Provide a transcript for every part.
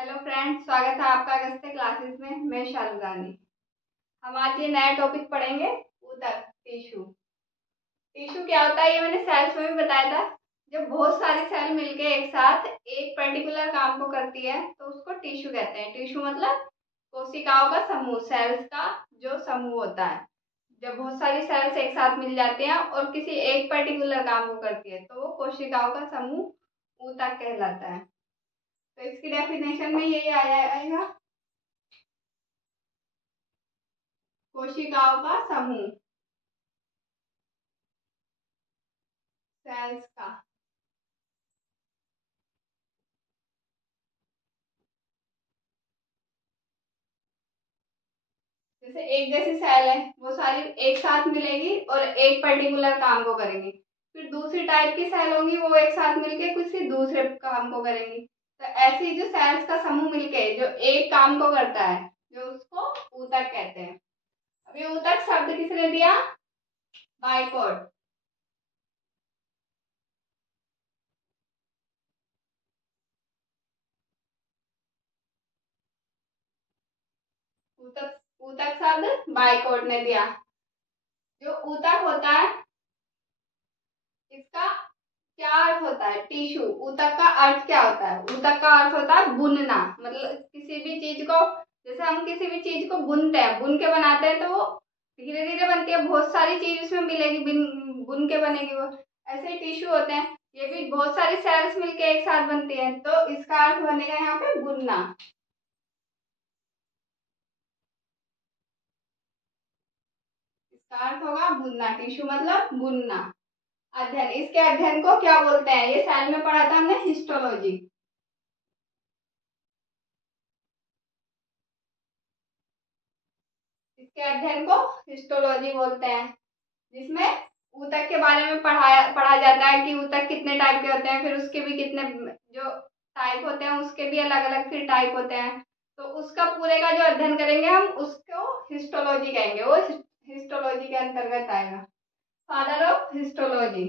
Hello friends, स्वागत है आपका अगस्त्य क्लासेस में। मैं शालुरानी। हम आज ये नया टॉपिक पढ़ेंगे, ऊतक टिश्यू। टिश्यू क्या होता है ये मैंने सेल्स में भी बताया था। जब बहुत सारी सेल मिलके एक साथ एक पर्टिकुलर काम को करती है तो उसको टिश्यू कहते हैं। टिश्यू मतलब कोशिकाओं का समूह, सेल्स का जो समूह होता है। जब बहुत सारी सेल्स एक साथ मिल जाती हैं और किसी एक पर्टिकुलर काम को करती है तो वो कोशिकाओं का समूह ऊतक कहलाता है। तो इसकी डेफिनेशन में यही आ जाएगा, कोशिकाओं का समूह, सेल्स का। जैसे एक जैसी सेल है, वो सारी एक साथ मिलेगी और एक पर्टिकुलर काम को करेंगी। फिर दूसरी टाइप की सेल होंगी, वो एक साथ मिलके किसी दूसरे काम को करेंगी। तो ऐसी जो सेल्स का समूह मिलके जो एक काम को करता है, जो उसको ऊतक कहते हैं। अभी ऊतक शब्द किसने दिया? बाइकॉट। ऊतक ऊतक शब्द बाइकॉट ने दिया। जो ऊतक होता है, इसका क्या अर्थ होता है? टिश्यू। ऊतक का अर्थ क्या होता है? ऊतक का अर्थ होता है बुनना। मतलब किसी भी चीज को, जैसे हम किसी भी चीज को बुनते हैं, बुन के बनाते हैं, तो वो धीरे धीरे बनती है, बहुत सारी चीज उसमें मिलेगी, बुन के बनेगी वो। ऐसे ही टिश्यू होते हैं, ये भी बहुत सारी सेल्स मिलके एक साथ बनती है, तो इसका अर्थ बनेगा यहाँ पे बुनना। इसका अर्थ होगा बुनना। टिश्यू मतलब बुनना। अध्ययन, इसके अध्ययन को क्या बोलते हैं? ये सेल में पढ़ा था हमने, हिस्टोलॉजी। इसके अध्ययन को हिस्टोलॉजी बोलते हैं, जिसमें ऊतक के बारे में पढ़ा जाता है कि ऊतक कितने टाइप के होते हैं, फिर उसके भी कितने जो टाइप होते हैं, उसके भी अलग अलग फिर टाइप होते हैं। तो उसका पूरे का जो अध्ययन करेंगे हम, उसको हिस्टोलॉजी कहेंगे। वो हिस्टोलॉजी के अंतर्गत आएगा। Father of histology,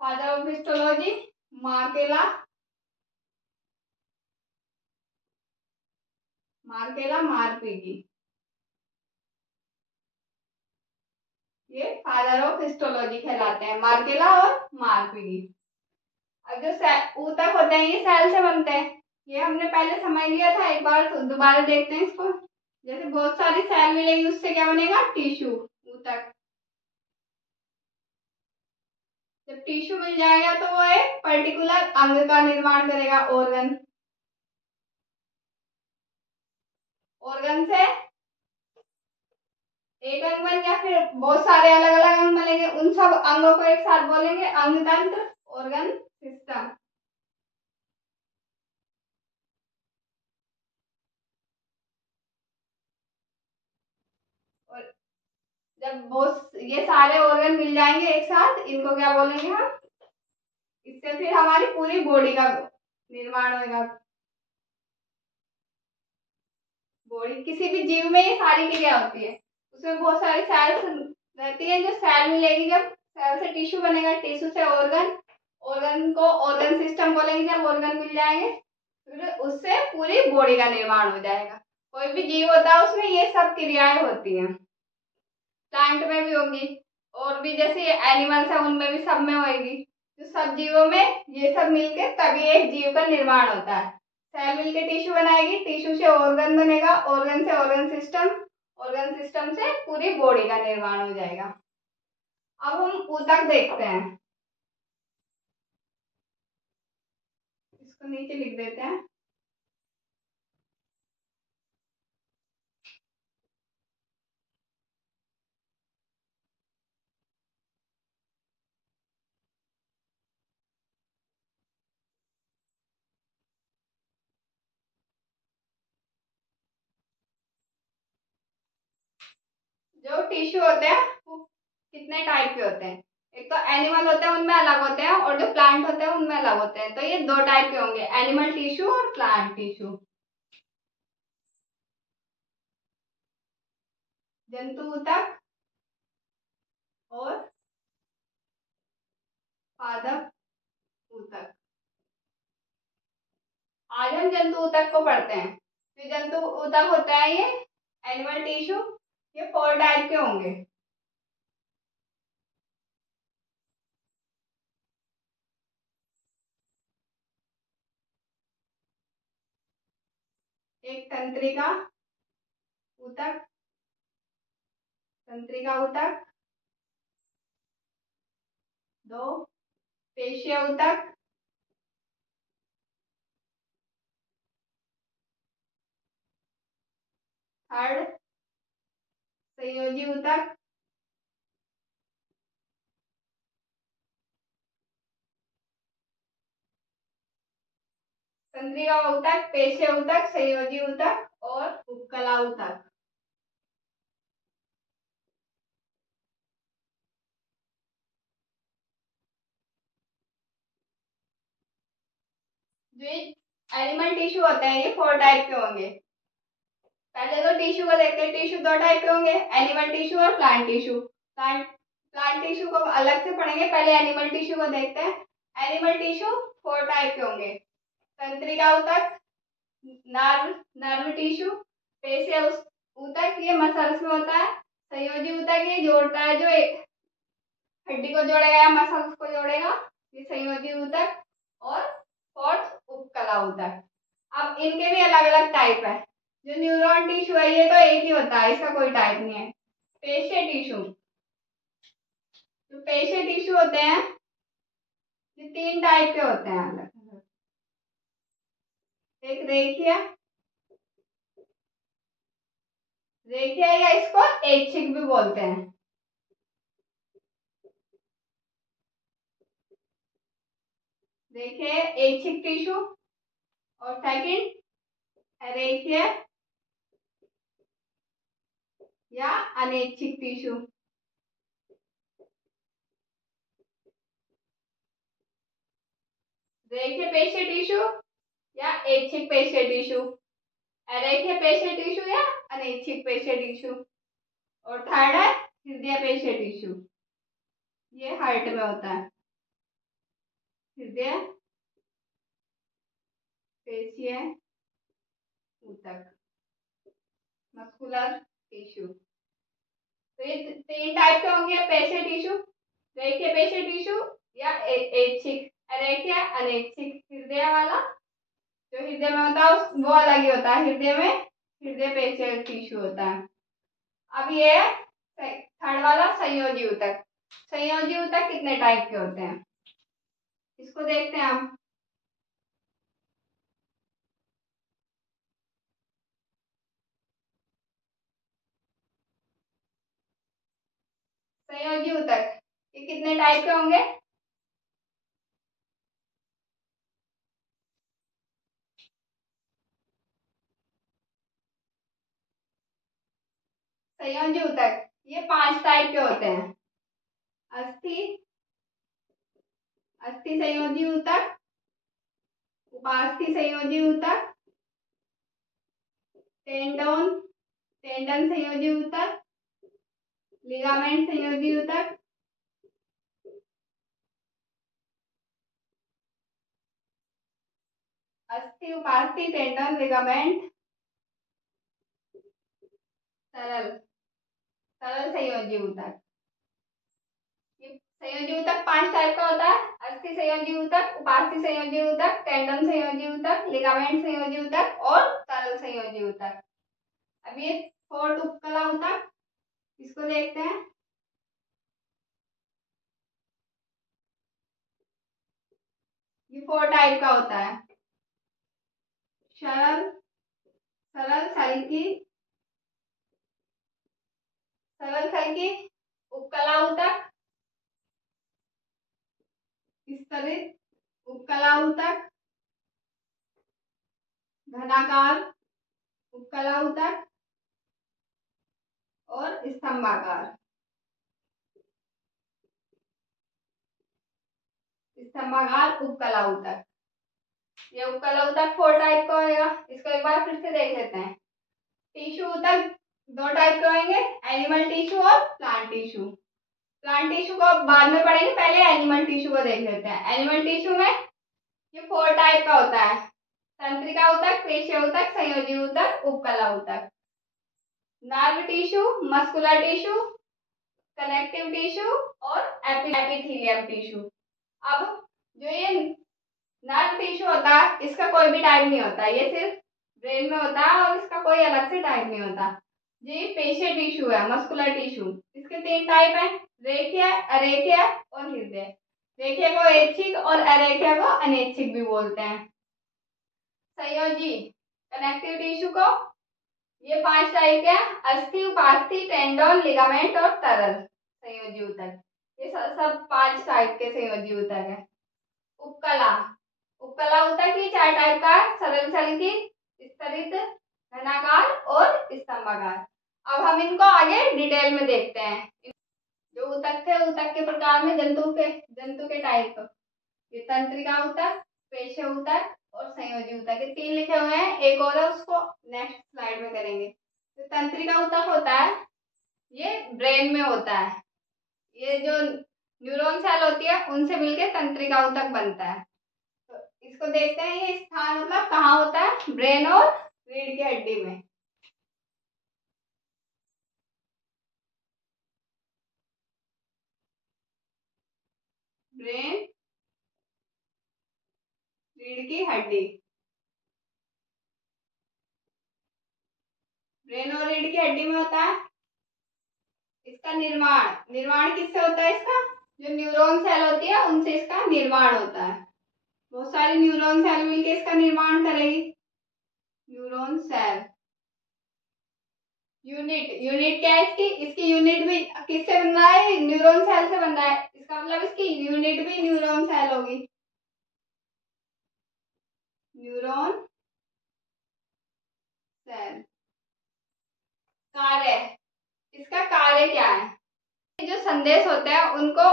father of histology Marcello, Marcello Malpighi. ये फादर ऑफ हिस्टोलॉजी कहलाते हैं, मार्केला और मारपीगी। अब जो ऊतक होते हैं, ये सेल से बनते हैं। ये हमने पहले समझ लिया था, एक बार तो दोबारा देखते हैं इसको। जैसे बहुत सारी सेल मिलेगी, उससे क्या बनेगा? टिश्यू, ऊतक। जब टिश्यू मिल जाएगा तो वो एक पर्टिकुलर अंग का निर्माण करेगा, ऑर्गन। ऑर्गन से एक अंग बन गया, फिर बहुत सारे अलग अलग अंग बनेंगे, उन सब अंगों को एक साथ बोलेंगे अंग तंत्र, ऑर्गन सिस्टम। और जब बहुत ये सारे ऑर्गन मिल जाएंगे एक साथ, इनको क्या बोलेंगे हम? इससे फिर हमारी पूरी बॉडी का निर्माण होगा। बॉडी, किसी भी जीव में ये सारी क्रिया होती है। उसमें बहुत सारी सेल्स रहती है। जो सेल मिलेगी, जब सेल से टिश्यू बनेगा, टिश्यू से ऑर्गन, ऑर्गन को ऑर्गन सिस्टम बोलेंगे। जब ऑर्गन मिल जाएंगे, फिर उससे पूरी बॉडी का निर्माण हो जाएगा। कोई भी जीव होता है, उसमें ये सब क्रियाएं होती हैं। प्लांट में भी होंगी, और भी जैसे एनिमल्स है, उनमें भी, सब में होगी। तो सब जीवों में ये सब मिलके तभी एक जीव का निर्माण होता है। सेल मिलके टिश्यू बनाएगी, टिश्यू से ऑर्गन बनेगा, ऑर्गन से ऑर्गन सिस्टम, ऑर्गन सिस्टम से पूरी बॉडी का निर्माण हो जाएगा। अब हम ऊतक देखते हैं, इसको नीचे लिख देते हैं। जो टिश्यू होते हैं वो कितने टाइप के होते हैं? एक तो एनिमल होते हैं, उनमें अलग होते हैं, और जो प्लांट होते हैं उनमें अलग होते हैं। तो ये दो टाइप के होंगे, एनिमल टिश्यू और प्लांट टिश्यू। जंतु ऊतक और पादप ऊतक। आज हम जंतु ऊतक को पढ़ते हैं। जो जंतु ऊतक होता है ये एनिमल टिश्यू, ये 4 टाइप के होंगे। एक तंत्रिका ऊतक, तंत्रिका ऊतक। 2 पेशीय ऊतक। 3 संयोजी ऊतक। 4 तंत्रिका ऊतक, पेशीय ऊतक, संयोजी ऊतक और उपकला ऊतक। जो एनिमल टिश्यू होते हैं ये 4 टाइप के होंगे। पहले तो टिश्यू को देखते हैं। टिश्यू 2 टाइप के होंगे, एनिमल टिश्यू और प्लांट टिश्यू। प्लांट टिश्यू को अलग से पढ़ेंगे, पहले एनिमल टिश्यू को देखते हैं। एनिमल टिश्यू 4 टाइप के होंगे। तंत्रिका ऊतक, नर्व टिश्यू, पेशीय ऊतक ये मसल्स में होता है। संयोजी ऊतक ये जोड़ता है, जो हड्डी को जोड़ेगा या मसल्स को जोड़ेगा, ये संयोजी ऊतक। और 4th उपकला ऊतक। अब इनके भी अलग अलग टाइप है। जो न्यूरॉन टिश्यू है ये तो एक ही होता है, इसका कोई टाइप नहीं है। पेशीय टिश्यू, जो पेशीय टिश्यू होते हैं ये 3 टाइप के होते हैं अलग अलग। एक रेखीय, रेखीय या इसको ऐच्छिक भी बोलते हैं। देखिए ऐच्छिक टिश्यू, और सेकंड रेखीय या अनैच्छिक टिश्यू। रेखीय पेशीय टिश्यू या ऐच्छिक पेशीय टिश्यू, अरेखीय पेशीय टिश्यू या अनैच्छिक पेशीय टिश्यू, और थर्ड है हृदय पेशीय टिश्यू। ये हार्ट में होता है, हृदय पेशीय ऊतक, मस्कुलर टिश्यू। तो ये 3 टाइप के होंगे पेशीय टिश्यू। रेखीय पेशीय टिश्यू या ऐच्छिक, अरेखीय, अनैच्छिक। हृदय वाला जो हृदय में होता है वो अलग ही होता है, हृदय में हृदय पेशीय टिश्यू होता है। अब ये थर्ड वाला संयोजी ऊतक। संयोजी ऊतक कितने टाइप के होते हैं इसको देखते हैं हम। संयोजी ऊतक ये कितने टाइप के होंगे? संयोजी ऊतक ये 5 टाइप के होते हैं। अस्थि, अस्थि संयोजी ऊतक, उपास्थि संयोजी ऊतक, टेंडोन, टेंडन संयोजी ऊतक, लिगामेंट संयोजी ऊतक, अस्थि, उपास्थि, टेंडन, लिगामेंट, सरल, सरल संयोजी ऊतक। संयोजी ऊतक 5 टाइप का होता है। अस्थि संयोजी ऊतक, उपास्थि संयोजी ऊतक, टेंडन संयोजी ऊतक, लिगामेंट संयोजी ऊतक और सरल संयोजी ऊतक। अब ये 4th उपकला ऊतक, इसको देखते हैं। ये 4 टाइप का होता है। सरल, सरल सल की, सरल सल की, उपकला ऊतक, स्तरित उपकला ऊतक, घनाकार उपकला ऊतक और स्तंभाकार, स्तंभाकार उपकला ऊतक। ये उपकला ऊतक 4 टाइप का होगा। इसको एक बार फिर से देख लेते हैं। टिश्यू ऊतक 2 टाइप के होंगे, एनिमल टिश्यू और प्लांट टिश्यू। प्लांट टिश्यू को बाद में पढ़ेंगे, पहले एनिमल टिश्यू को देख लेते हैं। एनिमल टिश्यू में ये 4 टाइप का होता है। तंत्रिका ऊतक, पेशीय ऊतक, संयोजी ऊतक, उपकला ऊतक। Nerve tissue, muscular tissue, connective tissue और एपिथेलियम टिश्यू। अब जो ये नर्व टिश्यू होता है इसका कोई भी टाइप नहीं होता, ये सिर्फ ब्रेन में होता है और इसका कोई अलग से टाइप नहीं होता। ये पेशीय टिश्यू है, मस्कुलर टिश्यू, इसके 3 टाइप है, रेखीय, अरेखीय और हृदय। रेखीय को ऐच्छिक और अरेखीय को अनैच्छिक भी बोलते हैं। संयोजी कनेक्टिव टिश्यू को ये 5 टाइप है, अस्थि, उपास्थि, टेंडोन, लिगामेंट और तरल संयोजी ऊतक। ये सब 5 टाइप के संयोजी ऊतक है। उपकला, उपकला ऊतक ही 4 टाइप का है, सरल सलिकित, स्तरित, घनाकार और स्तंभाकार। अब हम इनको आगे डिटेल में देखते हैं। जो ऊतक थे, ऊतक के प्रकार में जंतु के टाइप, ये तंत्रिका ऊतक, पेशीय ऊतक और संयोजी ऊतक, ये 3 लिखे हुए हैं। एक और है, उसको नेक्स्ट स्लाइड में करेंगे। तो तंत्रिका ऊतक होता है, ये ब्रेन में होता है। ये जो न्यूरॉन सेल होती है उनसे मिलकर तंत्रिका ऊतक बनता है। तो इसको देखते हैं, ये स्थान मतलब कहाँ होता है, ब्रेन और रीढ़ की हड्डी में। ब्रेन, रीढ़ की हड्डी, ब्रेन और रीढ़ की हड्डी में होता है। इसका निर्माण किससे होता है, इसका जो न्यूरॉन सेल होती है उनसे इसका निर्माण होता है। बहुत सारी न्यूरॉन सेल मिलकर इसका निर्माण करेगी। न्यूरॉन सेल यूनिट क्या है इसकी यूनिट भी किससे बन रहा है, न्यूरॉन सेल से बन रहा है। इसका मतलब इसकी यूनिट भी न्यूरॉन सेल होगी। न्यूरॉन सेल कार्य, इसका कार्य क्या है, जो संदेश होते हैं उनको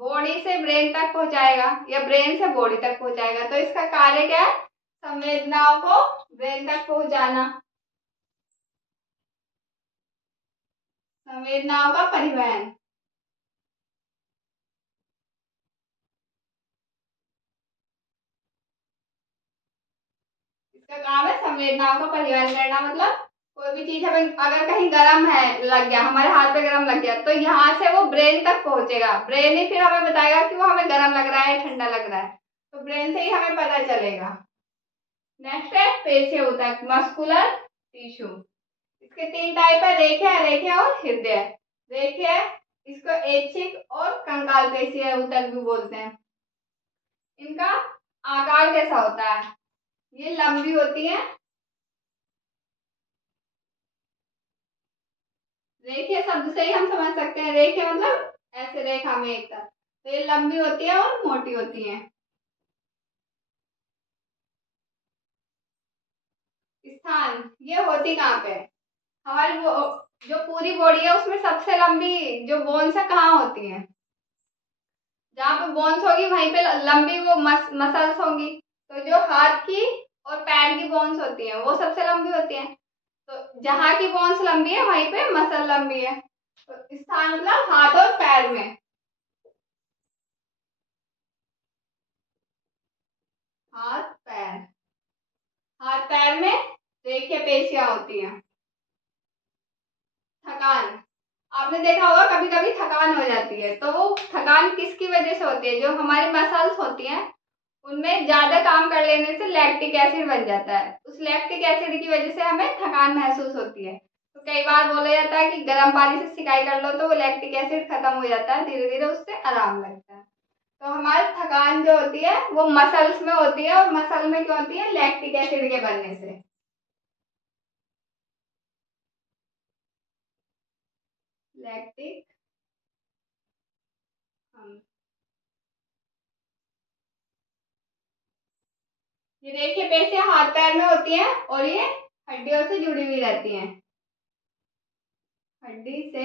बॉडी से ब्रेन तक पहुंचाएगा या ब्रेन से बॉडी तक पहुंचाएगा। तो इसका कार्य क्या है, संवेदनाओं को ब्रेन तक पहुंचाना, संवेदनाओं का परिवहन। इसका काम है संवेदनाओं का परिवहन करना। मतलब कोई भी चीज हमें अगर कहीं गर्म है, लग गया, हमारे हाथ पे गर्म लग गया, तो यहाँ से वो ब्रेन तक पहुंचेगा। ब्रेन ही फिर हमें बताएगा कि वो हमें गर्म लग रहा है, ठंडा लग रहा है, तो ब्रेन से ही हमें पता चलेगा। नेक्स्ट है पेशीय ऊतक, मस्कुलर टिश्यू। इसके 3 टाइप है, रेखीय, अरेखीय और हृदय। रेखीय इसको ऐच्छिक और कंकाल पेशीय ऊतक भी बोलते हैं। इनका आकार कैसा होता है, ये लंबी होती है। रेखीय शब्द से ही हम समझ सकते हैं, रेखीय मतलब ऐसे रेखा में एक तरफ, तो ये लंबी होती है और मोटी होती है। स्थान ये होती कहाँ पे, हमारी जो पूरी बॉडी है उसमें सबसे लंबी जो बोन्स है कहाँ होती है, जहाँ पे बोन्स होगी वहीं पे लंबी वो मसल्स होंगी। तो जो हाथ की और पैर की बोन्स होती हैं वो सबसे लंबी होती हैं। तो जहाँ की बोन्स लंबी है वहीं पे मसल लंबी है। तो स्थान मतलब हाथ और पैर में, हाथ पैर, हाथ पैर में रेखीय पेशियां होती हैं। थकान, आपने देखा होगा कभी कभी थकान हो जाती है, तो वो थकान किसकी वजह से होती है, जो हमारी मसल्स होती हैं उनमें ज्यादा काम कर लेने से लैक्टिक एसिड बन जाता है। उस लैक्टिक एसिड की वजह से हमें थकान महसूस होती है। तो कई बार बोला जाता है कि गर्म पानी से सिकाई कर लो तो वो लैक्टिक एसिड खत्म हो जाता है, धीरे धीरे उससे आराम लगता है। तो हमारी थकान जो होती है वो मसल्स में होती है, और मसल में क्यों होती है, लैक्टिक एसिड के बनने से। लैक्टिक ये देखिए पेशियां हाथ पैर में होती हैं और ये हड्डियों से जुड़ी हुई रहती हैं, हड्डी से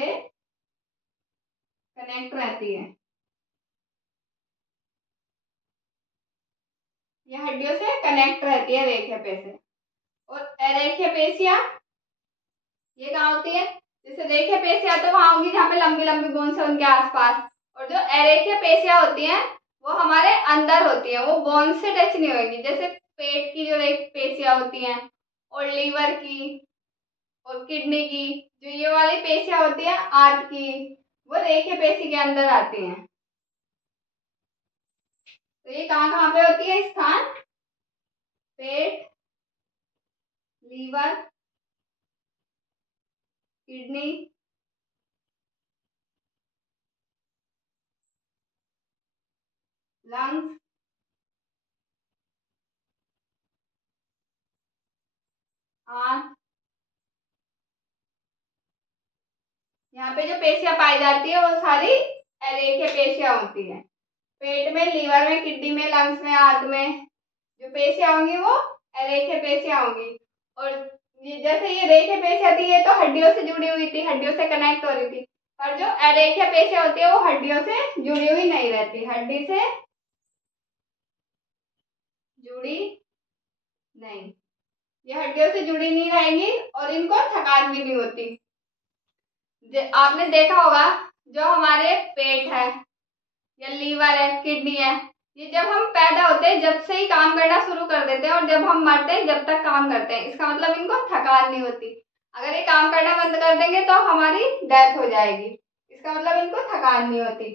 कनेक्ट रहती है, ये हड्डियों से कनेक्ट रहती है रेखीय पेशियां। और अरेखीय पेशियां ये कहाँ होती है, जैसे रेखीय पेशियां तो वहां होंगी जहाँ पे लंबी लंबी बोन्स है उनके आसपास, और जो अरेखीय पेशियां होती हैं वो हमारे अंदर होती है, वो बोन्स से टच नहीं होगी। जैसे पेट की जो पेशियां होती हैं, और लीवर की और किडनी की जो ये वाली पेशियां होती हैं आंत की, वो रेखीय पेशी के अंदर आती हैं। तो ये कहाँ कहाँ पे होती है स्थान? पेट, लीवर, किडनी, लंग्स, आंत। यहाँ पे जो पेशियां पाई जाती है वो सारी अरेखीय पेशियां होती है। पेट में, लीवर में, किडनी में, लंग्स में, आंत में जो पेशियां होंगी वो अरेखीय पेशियां होंगी। और ये जैसे ये रेखीय पेशियां थी ये तो हड्डियों से जुड़ी हुई थी, हड्डियों से कनेक्ट हो रही थी, पर जो अरेखीय पेशियां होती है वो हड्डियों से जुड़ी हुई नहीं रहती, हड्डी से जुड़ी नहीं, ये हड्डियों से जुड़ी नहीं रहेंगी और इनको थकान भी नहीं होती। आपने देखा होगा जो हमारे पेट है या लीवर है, किडनी है, ये जब हम पैदा होते हैं जब से ही काम करना शुरू कर देते हैं और जब हम मरते हैं जब तक काम करते हैं। इसका मतलब इनको थकान नहीं होती। अगर ये काम करना बंद कर देंगे तो हमारी डेथ हो जाएगी। इसका मतलब इनको थकान नहीं होती।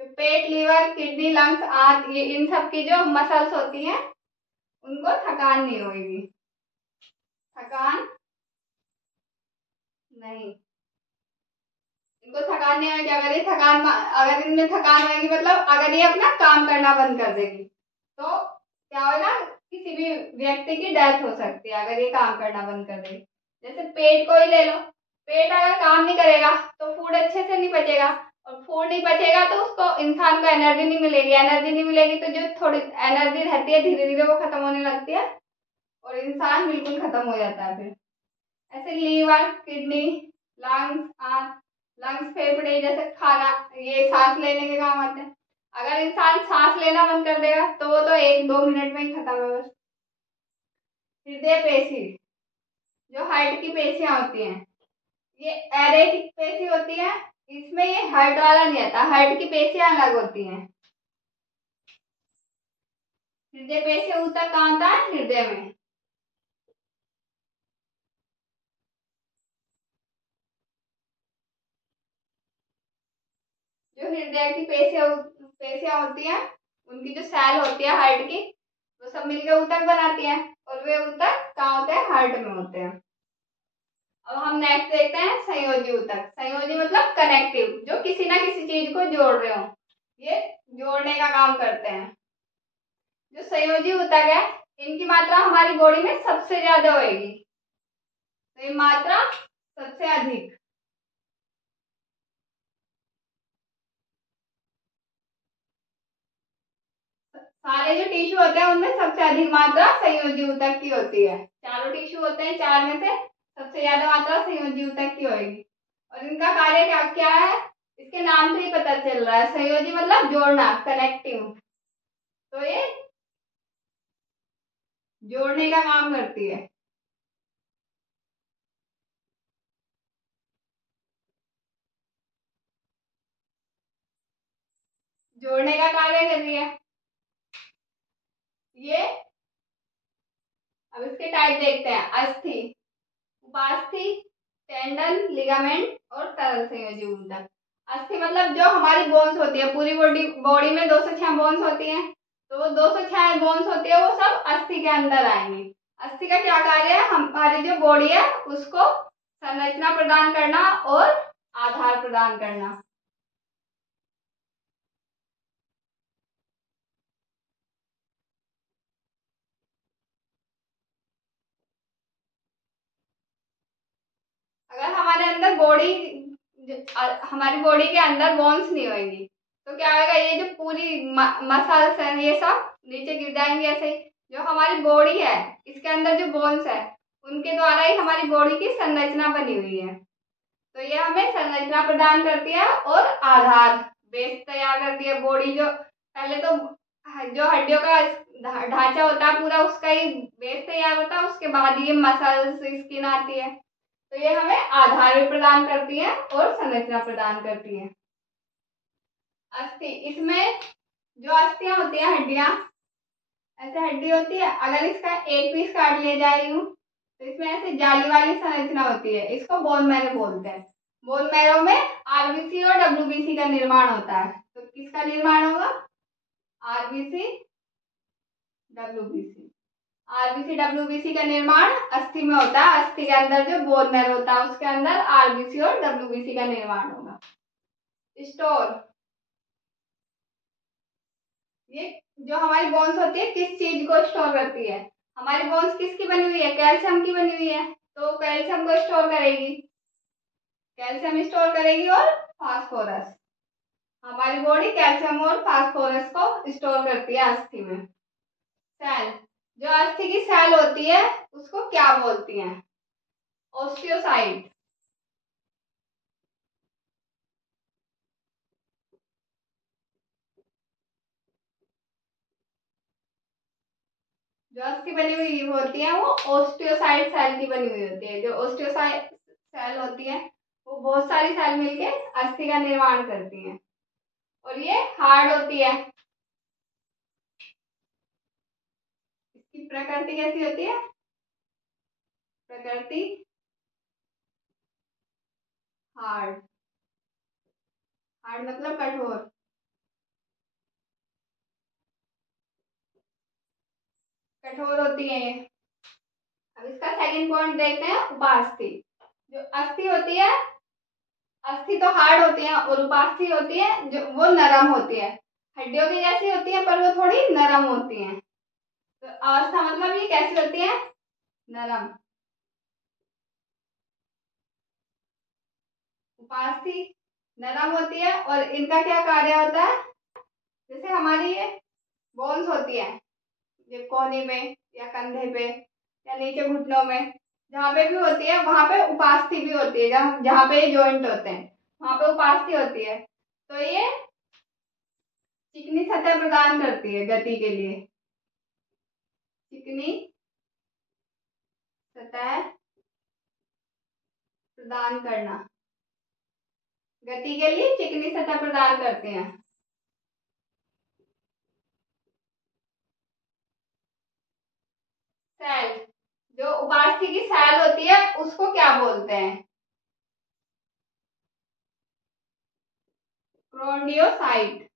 जो पेट, लीवर, किडनी, लंग्स, आंत, ये इन सब की जो मसल्स होती हैं उनको थकान नहीं होगी, थकान नहीं, इनको थकान नहीं होगी। अगर इनमें थकान होगी मतलब अगर ये अपना काम करना बंद कर देगी तो क्या होगा, किसी भी व्यक्ति की डेथ हो सकती है अगर ये काम करना बंद कर देगी। जैसे पेट को ही ले लो, पेट अगर काम नहीं करेगा तो फूड अच्छे से नहीं पचेगा, और फूड नहीं पचेगा तो उसको इंसान को एनर्जी नहीं मिलेगी, एनर्जी नहीं मिलेगी तो जो थोड़ी एनर्जी रहती है धीरे धीरे वो खत्म होने लगती है और इंसान बिल्कुल खत्म हो जाता है। फिर ऐसे लीवर, किडनी, लंग्स, आंत, लंग्स फेफड़े जैसे खाना, ये सांस लेने के काम आते हैं। अगर इंसान सांस लेना बंद कर देगा तो वो तो 1-2 मिनट में ही खत्म है बस। हृदय पेशी, जो हार्ट की पेशियां होती हैं, ये एरेटिक पेशी होती है, इसमें ये हार्ट वाला नहीं आता, हार्ट की पेशियां अलग होती हैं। हृदय पेशी ऊतक कहाँ होता है? हृदय में। जो हृदय की पेशियां होती हैं उनकी जो सेल होती है हार्ट की, वो सब मिलकर ऊतक बनाती हैं और वे ऊतक कहाँ होते हैं? हार्ट में होते हैं। अब हम नेक्स्ट देखते हैं संयोजी ऊतक। संयोजी मतलब कनेक्टिव, जो किसी ना किसी चीज को जोड़ रहे हो, ये जोड़ने का काम करते हैं। जो संयोजी ऊतक है इनकी मात्रा हमारी बॉडी में सबसे ज्यादा होगी, तो ये मात्रा सबसे अधिक। सारे जो टिश्यू होते हैं उनमें सबसे अधिक मात्रा संयोजी ऊतक की होती है। चारों टिश्यू होते हैं, चार में से सबसे ज्यादा मात्रा संयोजी ऊतक की होगी। और इनका कार्य क्या क्या है? इसके नाम से ही पता चल रहा है, संयोजी मतलब जोड़ना, कनेक्टिव, तो ये जोड़ने का काम करती है। जोड़ने का कार्य कर रही है ये। अब इसके टाइप देखते हैं। अस्थि, उपास्थि, टेंडन, लिगामेंट और तरल संयोजी ऊतक। अस्थि मतलब जो हमारी बोन्स होती है, पूरी बॉडी बॉडी में 206 बोन्स होती हैं, तो वो 206 बोन्स होती है वो सब अस्थि के अंदर आएंगी। अस्थि का क्या कार्य है? हमारी जो बॉडी है उसको संरचना प्रदान करना और आधार प्रदान करना। अगर हमारे अंदर हमारी बॉडी के अंदर बोन्स नहीं होंगी तो क्या होगा, ये जो पूरी मसल्स है ये सब नीचे गिर जाएंगे। ऐसे ही जो हमारी बॉडी है इसके अंदर जो बोन्स है उनके द्वारा ही हमारी बॉडी की संरचना बनी हुई है, तो ये हमें संरचना प्रदान करती है और आधार, बेस तैयार करती है। बॉडी जो पहले तो जो हड्डियों का ढांचा होता है पूरा उसका ही बेस तैयार होता है, उसके बाद ये मसल्स, स्किन आती है, तो ये हमें आधार भी प्रदान करती है और संरचना प्रदान करती है। अस्थि, इसमें जो अस्थियां होती हैं, हड्डियां, ऐसे हड्डी होती है। अगर इसका एक पीस काट लिया जाए यूं, तो इसमें ऐसे जाली वाली संरचना होती है, इसको बोन मैरो बोलते हैं। बोन मैरो में आरबीसी और डब्ल्यूबीसी का निर्माण होता है। तो किसका निर्माण होगा? RBC WBC. आरबीसी डब्ल्यूबीसी का निर्माण अस्थि में होता है। अस्थि के अंदर जो बोन मैरो होता है उसके अंदर आरबीसी और डब्ल्यूबीसी का निर्माण होगा। स्टोर, ये जो हमारी बोन्स होती है किस चीज को स्टोर करती है? हमारी बोन्स किसकी बनी हुई है? कैल्शियम की बनी हुई है, तो कैल्शियम को स्टोर करेगी, कैल्शियम स्टोर करेगी और फास्फोरस। हमारी बॉडी कैल्शियम और फास्फोरस को स्टोर करती है अस्थि में। सेल, जो अस्थि की सेल होती है उसको क्या बोलती हैं? ऑस्टियोसाइट। जो अस्थि बनी हुई होती है वो ऑस्टियोसाइट सेल की बनी हुई होती है। जो ऑस्टियोसाइट सेल होती है वो बहुत सारी सेल मिलके अस्थि का निर्माण करती हैं और ये हार्ड होती है। इसकी प्रकृति कैसी होती है? प्रकृति हार्ड। हार्ड मतलब कठोर। कठोर होती है ये। अब इसका सेकंड पॉइंट देखते हैं, उपास्थि। जो अस्थि होती है, अस्थि तो हार्ड होती है और उपास्थि होती है जो वो नरम होती है। हड्डियों की जैसी होती है पर वो थोड़ी नरम होती है। तो अवस्था मतलब ये कैसी होती है? नरम। उपास्थि नरम होती है और इनका क्या कार्य होता है? जैसे हमारी ये बोन्स होती है, ये कोहनी में या कंधे पे या नीचे घुटनों में जहाँ पे भी होती है वहां पे उपास्थि भी होती है। जहाँ जहाँ पे ये जॉइंट होते हैं वहां पे उपास्थि होती है। तो ये चिकनी सतह प्रदान करती है गति के लिए। चिकनी सतह प्रदान करना, गति के लिए चिकनी सतह प्रदान करते हैं। सेल, जो उपास्थि की सेल होती है उसको क्या बोलते हैं? क्रोंडियोसाइट।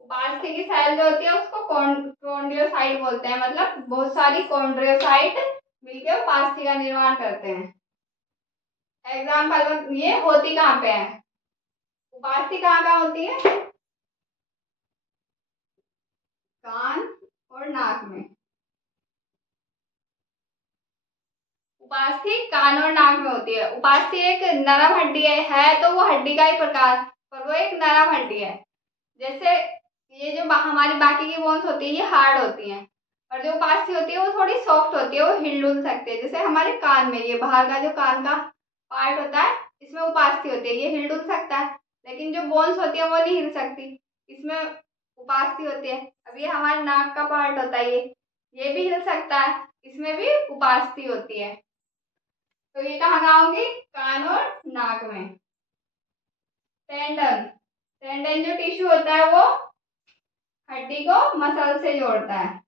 उपास्थि की सेल जो होती है उसको क्रोंडियोसाइट बोलते हैं। मतलब बहुत सारी कॉन्ड्रियोसाइट मिलकर उपास्थि का निर्माण करते हैं। एग्जाम्पल ये होती कहाँ पे है? उपास्थि कहाँ कहाँ होती है? कान और नाक में। उपास्थि कान और नाक में होती है। उपास्थि एक नरम हड्डी है तो वो हड्डी का ही प्रकार, पर वो एक नरम हड्डी है। जैसे ये जो हमारी बाकी की बोन्स होती है ये हार्ड होती हैं और जो उपास्थि होती है वो थोड़ी सॉफ्ट होती है, वो हिल डुल सकती है। जैसे हमारे कान में ये बाहर का जो कान का पार्ट होता है इसमें उपास्थि होती है, ये हिल डुल सकता है। लेकिन जो बोन्स होती है वो नहीं हिल सकती, इसमें उपास्थि होती है। अब ये हमारे नाक का पार्ट होता है, ये भी हिल सकता है, इसमें भी उपास्थि होती है। तो ये कहाँ कहाँ होंगी? कान और नाक में। टेंडन, टेंडन जो टिश्यू होता है वो हड्डी को मसल से जोड़ता है।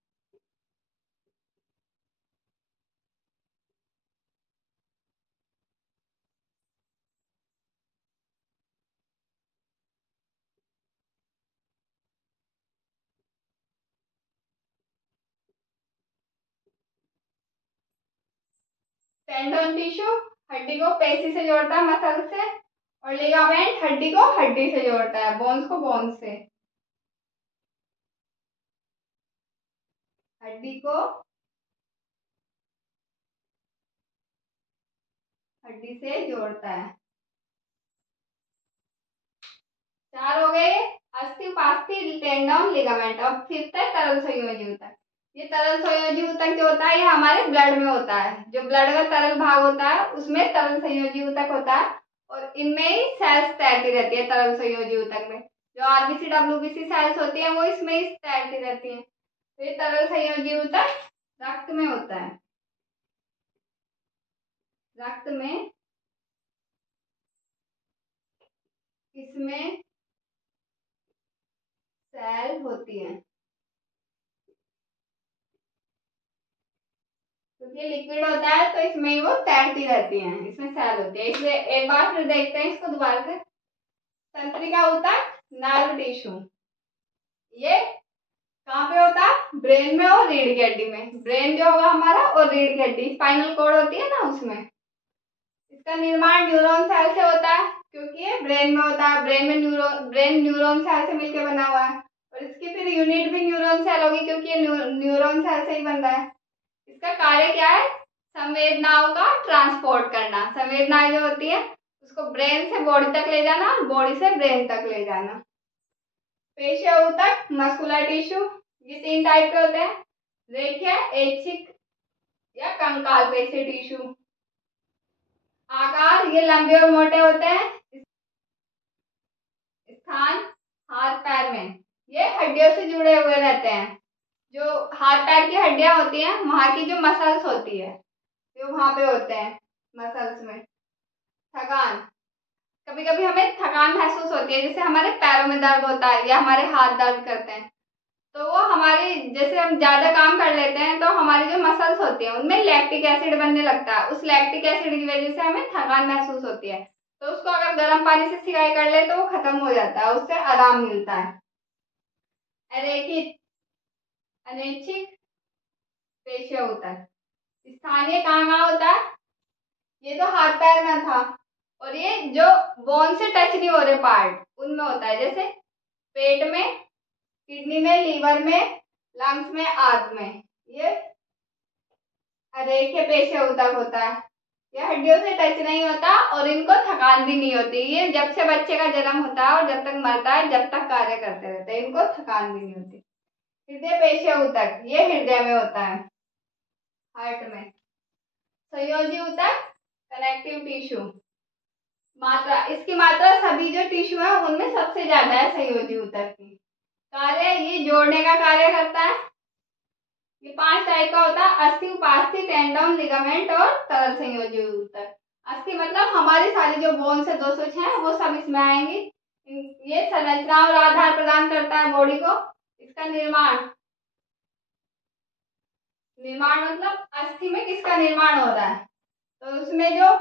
टेंडन टिश्यू हड्डी को पेशी से जोड़ता है, मसल से, और लिगामेंट हड्डी को हड्डी से जोड़ता है, बोन्स को बोन्स से। हड्डी को हड्डी से जोड़ता है। चार हो गए, अस्थि, उपास्थि, टेंडन, लिगामेंट। अब फिफ्थ है तरल संयोजी ऊतक। ये तरल संयोजी ऊतक जो होता है ये हमारे ब्लड में होता है। जो ब्लड का तरल भाग होता है उसमें तरल संयोजी ऊतक होता है और इनमें ही सेल्स तैरती रहती है। तरल संयोजी ऊतक में जो आरबीसी डब्ल्यूबीसी सेल्स होती है वो इसमें ही तैरती रहती है। तो ये तरल संयोजी ऊतक रक्त में होता है। रक्त में किसमें सेल होती है, क्योंकि ये लिक्विड होता है तो इसमें ही वो तैरती रहती हैं, इसमें सेल होती है। इसलिए एक बार फिर देखते हैं इसको दोबारा से। तंत्रिका ऊतक, नर्व टिश्यू, ये कहाँ पे होता है? ब्रेन में और रीढ़ की हड्डी में। ब्रेन जो होगा हमारा और रीढ़ की हड्डी, स्पाइनल कॉर्ड होती है ना, उसमें। इसका निर्माण न्यूरॉन सेल से होता है, क्योंकि ये ब्रेन में होता है। ब्रेन न्यूरॉन सेल से मिलकर बना हुआ है, और इसकी फिर यूनिट भी न्यूरॉन सेल होगी, क्योंकि ये न्यूरॉन सेल से ही बन रहा है। इसका कार्य क्या है? संवेदनाओं का ट्रांसपोर्ट करना। संवेदनाएं जो होती है उसको ब्रेन से बॉडी तक ले जाना, बॉडी से ब्रेन तक ले जाना। पेशीय ऊतक, मस्कुलर टिश्यू, ये 3 टाइप के होते हैं। रेखीय, ऐच्छिक या कंकाल पेशी टिश्यू। आकार, ये लंबे और मोटे होते हैं। स्थान, हाथ पैर में, ये हड्डियों से जुड़े हुए रहते हैं। जो हाथ पैर की हड्डियां होती हैं, वहां की जो मसल्स होती है, जो वहां पे होते हैं मसल्स में। थकान, कभी कभी हमें थकान महसूस होती है, जैसे हमारे पैरों में दर्द होता है या हमारे हाथ दर्द करते हैं, तो वो हमारी, जैसे हम ज्यादा काम कर लेते हैं तो हमारी जो मसल्स होती है उनमें लैक्टिक एसिड बनने लगता है। उस लैक्टिक एसिड की वजह से हमें थकान महसूस होती है, तो उसको अगर गर्म पानी से सिकाई कर ले तो वो खत्म हो जाता है, उससे आराम मिलता है। अरेखित, अनैच्छिक पेशीय ऊतक, स्थानीय कहाँ होता है? ये तो हाथ पैर में था, और ये जो बोन से टच नहीं हो रहे पार्ट, उनमें होता है, जैसे पेट में, किडनी में, लीवर में, लंग्स में, आंत में। ये अरेखीय पेशीय ऊतक होता है। ये हड्डियों से टच नहीं होता और इनको थकान भी नहीं होती। ये जब से बच्चे का जन्म होता है और जब तक मरता है, जब तक कार्य करते रहते हैं, इनको थकान भी नहीं होती। हृदय पेशीय ऊतक, ये हृदय में होता है, हार्ट में। संयोजी ऊतक, कनेक्टिव टिश्यू। मात्रा, इसकी मात्रा सभी जो टिश्यू है उनमें सबसे ज्यादा है संयोजी ऊतक की। कार्य, ये जोड़ने का कार्य करता है। ये 5 टाइप का होता है: अस्थि, उपास्थि, टेंडन, लिगामेंट और तरल संयोजी ऊतक। अस्थि मतलब हमारी सारी जो बोन से 206 हैं वो सब इसमें आएंगी। ये संरचना और आधार प्रदान करता है बॉडी को। इसका निर्माण, निर्माण मतलब अस्थि में किसका निर्माण हो रहा है, तो उसमें जो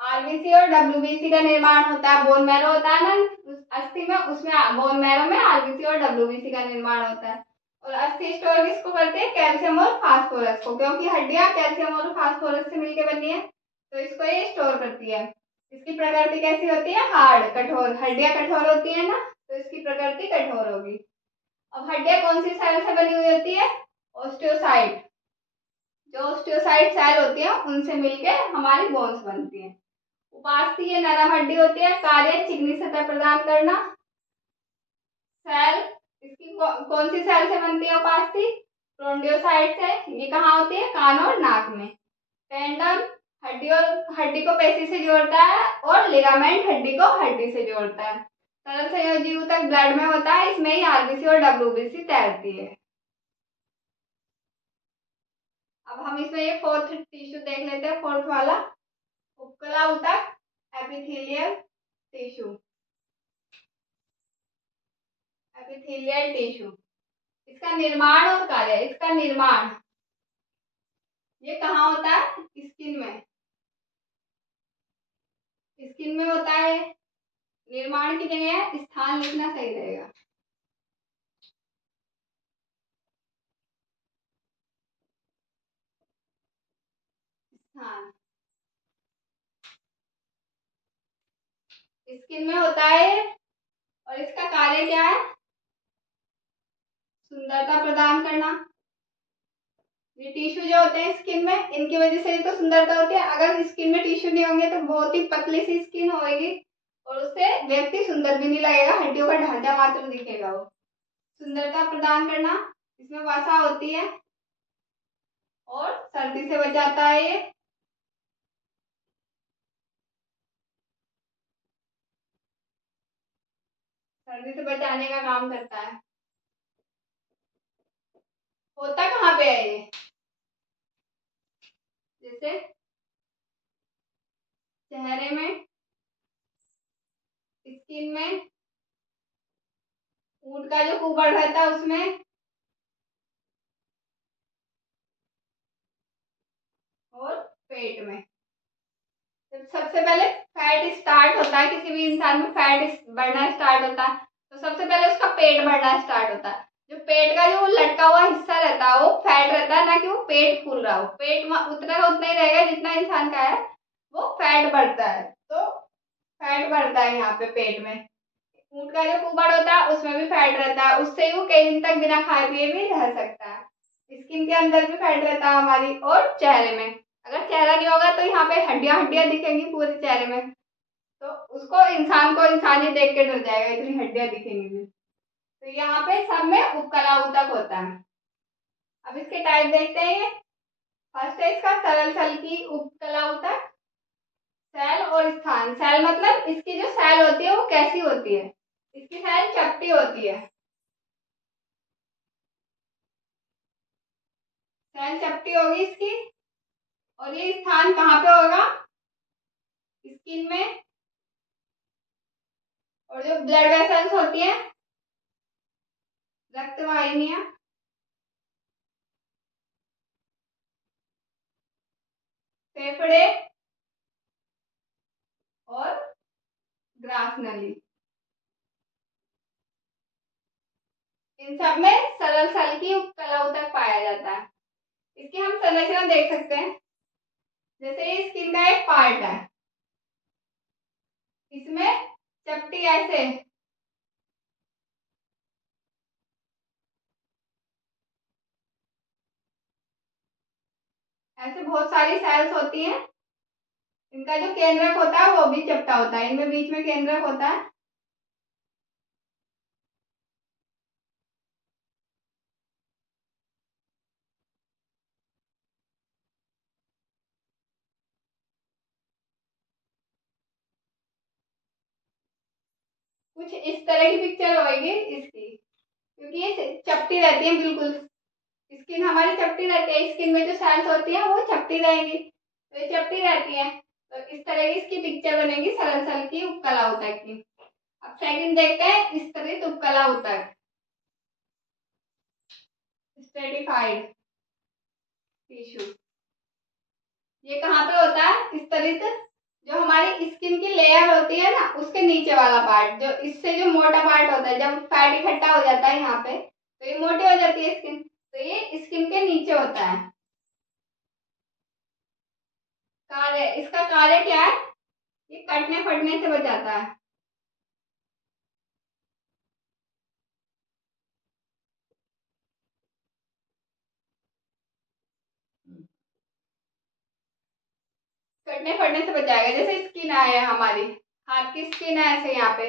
आरबीसी और डब्ल्यूबीसी का निर्माण होता है। बोन मैरो होता है ना उस अस्थि में, उसमें बोन मैरो में आरबीसी और डब्ल्यूबीसी का निर्माण होता है। और अस्थि स्टोर किसको करते हैं? कैल्शियम और फास्फोरस को, क्योंकि हड्डियां कैल्शियम और फास्फोरस से मिलकर बनी है, तो इसको ये स्टोर करती है। इसकी प्रकृति कैसी होती है? हार्ड, कठोर। हड्डियां कठोर होती है ना, तो इसकी प्रकृति कठोर होगी। अब हड्डियां कौन सी सेल से बनी हुई होती है? ऑस्टियोसाइट। जो ऑस्टियोसाइट सेल होती है उनसे मिलकर हमारी बोन्स बनती है। उपास्थि, ये नरम हड्डी होती है। कार्य, चिकनी सतह प्रदान करना। सेल, इसकी कौन सी सेल से बनती है उपास्थि? प्रोंडियोसाइट से। ये कहाँ होती है? कान और नाक में। टेंडन, हड्डी को पेशी से जोड़ता है, और लिगामेंट हड्डी को हड्डी से जोड़ता है। तरल संयोजी ऊतक ब्लड में होता है, इसमें ही आरबीसी और डब्ल्यूबीसी तैरती है। अब हम इसमें ये 4th टिश्यू देख लेते हैं, 4th वाला, उपकला ऊतक, एपिथेलियल टिश्यू। एपिथेलियल टिश्यू, इसका निर्माण और कार्य। इसका निर्माण, ये कहाँ होता है? स्किन में। स्किन में होता है। निर्माण की जगह है, स्थान लिखना सही रहेगा। स्थान स्किन में होता है, और इसका कार्य क्या है? सुंदरता प्रदान करना। ये टिश्यू जो होते हैं स्किन में, इनकी वजह से ही तो सुंदरता होती है। अगर स्किन में टिश्यू नहीं होंगे तो बहुत ही पतली सी स्किन होगी, और उससे व्यक्ति सुंदर भी नहीं लगेगा, हड्डियों का ढांचा मात्र दिखेगा वो। सुंदरता प्रदान करना, इसमें वसा होती है और सर्दी से बचाता है ये। सर्दी से बचाने का काम करता है। होता कहाँ पे है ये? जैसे चेहरे में, स्किन में, ऊंट का जो कुबड़ रहता है उसमें, और पेट में। जब सबसे पहले फैट स्टार्ट होता है, किसी भी इंसान में फैट बढ़ना स्टार्ट होता है, तो सबसे पहले उसका पेट बढ़ना स्टार्ट होता है। जो पेट का जो लटका हुआ हिस्सा रहता है वो फैट रहता है, ना कि वो पेट फूल रहा हो। पेट उतना का उतना ही रहेगा जितना इंसान का है, वो फैट बढ़ता है। तो फैट बढ़ता है यहाँ पे पेट में। ऊँट का जो कुबड़ होता है उसमें भी फैट रहता है, उससे वो कई दिन तक बिना खाए पिए भी रह सकता है। स्किन के अंदर भी फैट रहता है हमारी, और चेहरे में। अगर चेहरा नहीं होगा तो यहाँ पे हड्डियां हड्डियां दिखेंगी पूरे चेहरे में, तो उसको इंसान को इंसान ही देख के डर जाएगा, इतनी हड्डियां दिखेंगी भी। तो यहाँ पे सब में उपकला ऊतक होता है। अब इसके टाइप देखते हैं। ये फर्स्ट है इसका सरल सल की उपकला ऊतक। सेल और स्थान। सेल मतलब इसकी जो सेल होती है वो कैसी होती है, इसकी सेल चपटी होती है। सेल चपटी होगी इसकी। और ये स्थान कहाँ पे होगा, स्किन में। और जो ब्लड वेसल्स होती है, रक्त वाहिनियां, फेफड़े और ग्रास नली, इन सब में सरल सल की उपकला ऊतक पाया जाता है। इसकी हम संरचना देख सकते हैं। जैसे ये स्किन का एक पार्ट है, इसमें चपटी ऐसे, ऐसे बहुत सारी सेल्स होती हैं। इनका जो केंद्रक होता है वो भी चपटा होता है, इनमें बीच में केंद्रक होता है। कुछ इस तरह की पिक्चर होगी इसकी, क्योंकि ये चपटी रहती है बिल्कुल। स्किन हमारी चपटी रहती है, स्किन में जो सेल्स होती है वो चपटी रहेंगी, तो ये चपटी रहती है। तो इस तरह की इसकी पिक्चर बनेगी सरल सल की उपकला ऊतक की। अब सेकंड देखते हैं स्तरित उपकला ऊतक, स्ट्रेटिफाइड टिश्यू। ये कहाँ पे होता है स्तरित, जो हमारी स्किन की लेयर होती है ना उसके नीचे वाला पार्ट, जो इससे जो मोटा पार्ट होता है, जब फैट इकट्ठा हो जाता है यहाँ पे तो ये मोटी हो जाती है स्किन, तो ये स्किन के नीचे होता है। कार्य, इसका कार्य क्या है, ये कटने फटने से बचाता है। कटने फटने से बचाएगा। जैसे स्किन है हमारी, हाथ की स्किन है ऐसे यहाँ पे,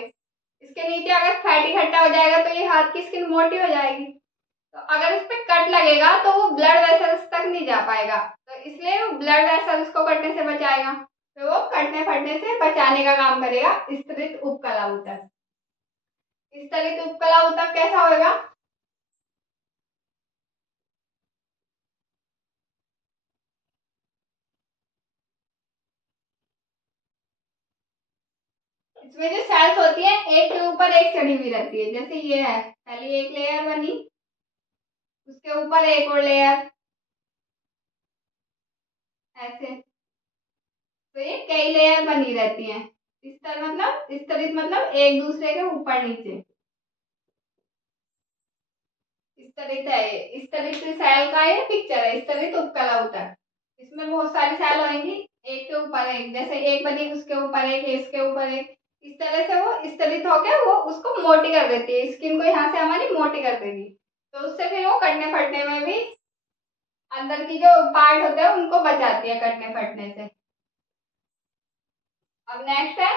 इसके नीचे अगर फैट इकट्ठा हो जाएगा तो ये हाथ की स्किन मोटी हो जाएगी। तो अगर इस पे कट लगेगा तो वो ब्लड वेसल्स तक नहीं जा पाएगा, तो इसलिए वो ब्लड वेसल्स को कटने से बचाएगा, तो वो कटने फटने से बचाने का काम करेगा स्तरित उपकला ऊतक। स्तरित उपकला ऊतक कैसा होगा, इसमें जो सेल्स होती है एक के ऊपर एक चढ़ी हुई रहती है। जैसे ये है, पहले एक लेयर बनी, उसके ऊपर एक और लेयर, ऐसे। तो ये कई लेयर बनी रहती हैं। स्तर मतलब, स्तरित मतलब एक दूसरे के ऊपर नीचे, स्तरित है ये। स्तरित सेल का ये पिक्चर है, स्तरित उपकला ऊतक। इसमें बहुत सारी सेल होंगी, एक के ऊपर एक, जैसे एक बनी उसके ऊपर एक, इसके ऊपर एक, इस तरह से वो स्तरित होकर वो उसको मोटी कर देती है, स्किन को यहाँ से हमारी मोटी कर देगी। तो उससे फिर वो कटने फटने में भी, अंदर की जो पार्ट होते हैं उनको बचाती है कटने फटने से। अब नेक्स्ट है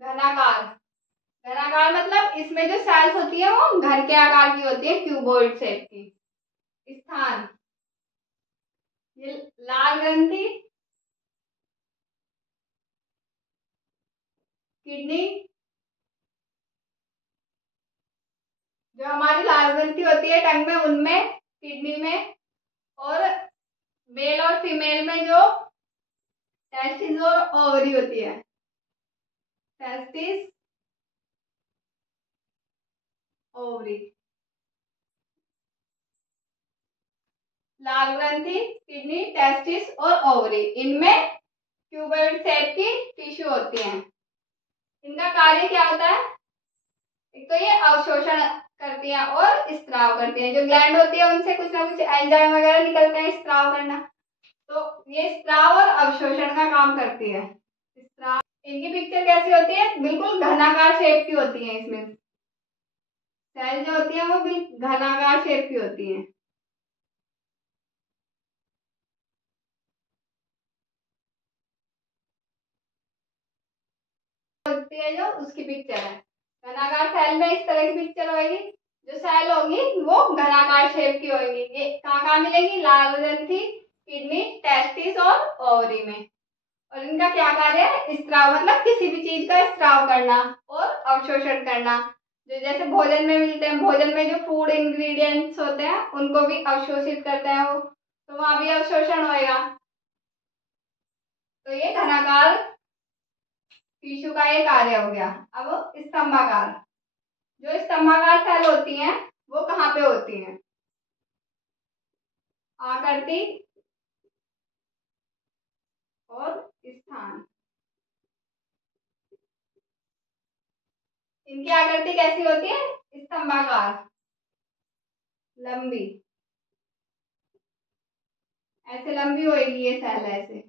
घनाकार। घनाकार मतलब इसमें जो सेल्स होती है वो घर के आकार की होती है, क्यूबॉइड शेप की। स्थान, ये लाल ग्रंथि, किडनी, जो हमारी लाल ग्रंथि होती है टंग में उनमें, किडनी में, और मेल और फीमेल में जो टेस्टिस और ओवरी होती है, टेस्टिस ओवरी। लाल ग्रंथि, किडनी, टेस्टिस और ओवरी, इनमें क्यूबॉइड शेप की टिश्यू होती हैं। इनका कार्य क्या होता है? एक तो ये अवशोषण करती हैं और स्त्राव करती हैं। जो ग्लैंड होती है उनसे कुछ ना कुछ एंजाइम वगैरह निकलते हैं स्त्राव करना, तो ये स्त्राव और अवशोषण का काम करती है। स्त्राव, इनकी पिक्चर कैसी होती है? बिल्कुल घनाकार शेप की होती है। इसमें सेल जो होती है वो बिल्कुल घनाकार शेप की होती है। होती है जो उसकी पिक्चर है। घनाकार सेल में इस तरह की पिक्चर होगी। जो सेल होगी वो घनाकार शेप की होगी। ये कहाँ कहाँ मिलेंगी? लाल ग्रंथि, किडनी, टेस्टिस और ओवरी में। और इनका क्या कार्य है? स्त्राव, मतलब किसी भी चीज का स्त्राव करना और अवशोषण करना। जो जैसे भोजन में मिलते हैं, भोजन में जो फूड इंग्रेडिएंट्स होते हैं उनको भी अवशोषित करते हैं वो, तो वहां भी अवशोषण होएगा। तो ये घनाकार टिश्यू का ये कार्य हो गया। अब स्तंभाकार, जो स्तंभाकार सेल होती हैं वो कहाँ पे होती हैं? आकृति और स्थान। इनकी आकृति कैसी होती है? स्तंभाकार, लंबी, ऐसे लंबी होगी ये सेल। ऐसे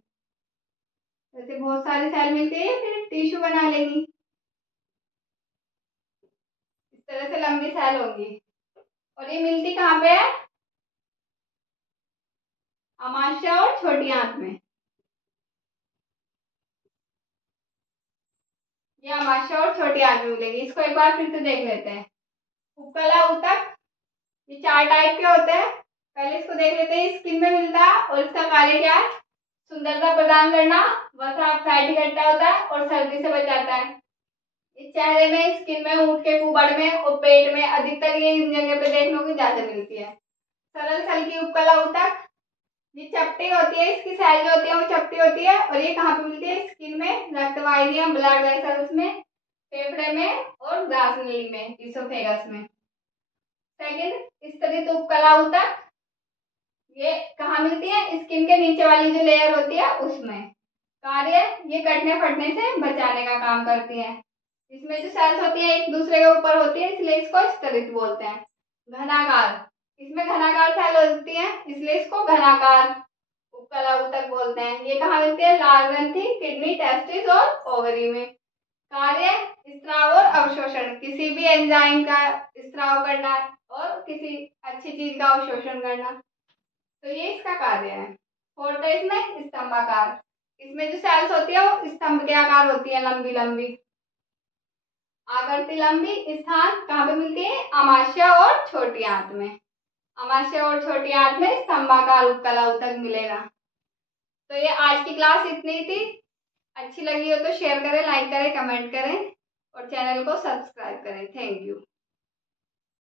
जैसे बहुत सारी सेल मिलती है फिर टिश्यू बना लेंगी, इस तरह से लंबी सेल होगी। और ये मिलती कहाँ पे है? अमाशय और छोटी आंत में। ये अमाशय और छोटी आंत में मिलेगी। इसको एक बार फिर से देख लेते हैं। उपकला, ऊतक, ये 4 टाइप के होते हैं। पहले इसको देख लेते हैं। स्किन में मिलता है और इसका कार्य क्या है? सुंदरता प्रदान करना, वसा फैट इकट्ठा होता है और सर्दी से बचाता है। इस चेहरे में, स्किन में, ऊँट के कुबड़ में और पेट में अधिकतर ये इन जगह पे देखने को ज्यादा मिलती है। सरल सेल की उपकला ऊतक, ये चपटी होती है। इसकी सेल जो होती है वो चपटी होती है। और ये कहाँ पे मिलती है? स्किन में, रक्त वाहिनियां, ब्लड वेसल्स में, फेफड़े में और ग्रास नली में, इसोफेगस में। सेकंड, स्तरित उपकला ऊतक, ये कहाँ मिलती है? स्किन के नीचे वाली जो लेयर होती है उसमें। कार्य, ये कटने फटने से बचाने का काम करती है। इसमें जो सेल्स होती है एक दूसरे के ऊपर होती है, इसलिए इसको स्तरित बोलते हैं। घनाकार, इसमें घनाकार सेल होती है इसलिए इसको घनाकार उपकला ऊतक बोलते हैं। ये कहाँ मिलती है? लाल ग्रंथि, किडनी, टेस्टिस और ओवरी में। कार्य, स्त्राव और अवशोषण, किसी भी एंजाइम का स्त्राव करना और किसी अच्छी चीज का अवशोषण करना, तो ये इसका कार्य है। फोर्थ है इसमें स्तंभाकार, इसमें जो सेल्स होती है वो स्तंभ के आकार होती है, लंबी लंबी। आकृति लंबी। स्थान कहाँ पे मिलती है? अमाशय और छोटी आंत में। अमाशय और छोटी आंत में स्तंभाकार उपकला ऊतक मिलेगा। तो ये आज की क्लास इतनी थी। अच्छी लगी हो तो शेयर करें, लाइक करें, कमेंट करें और चैनल को सब्सक्राइब करें। Thank you.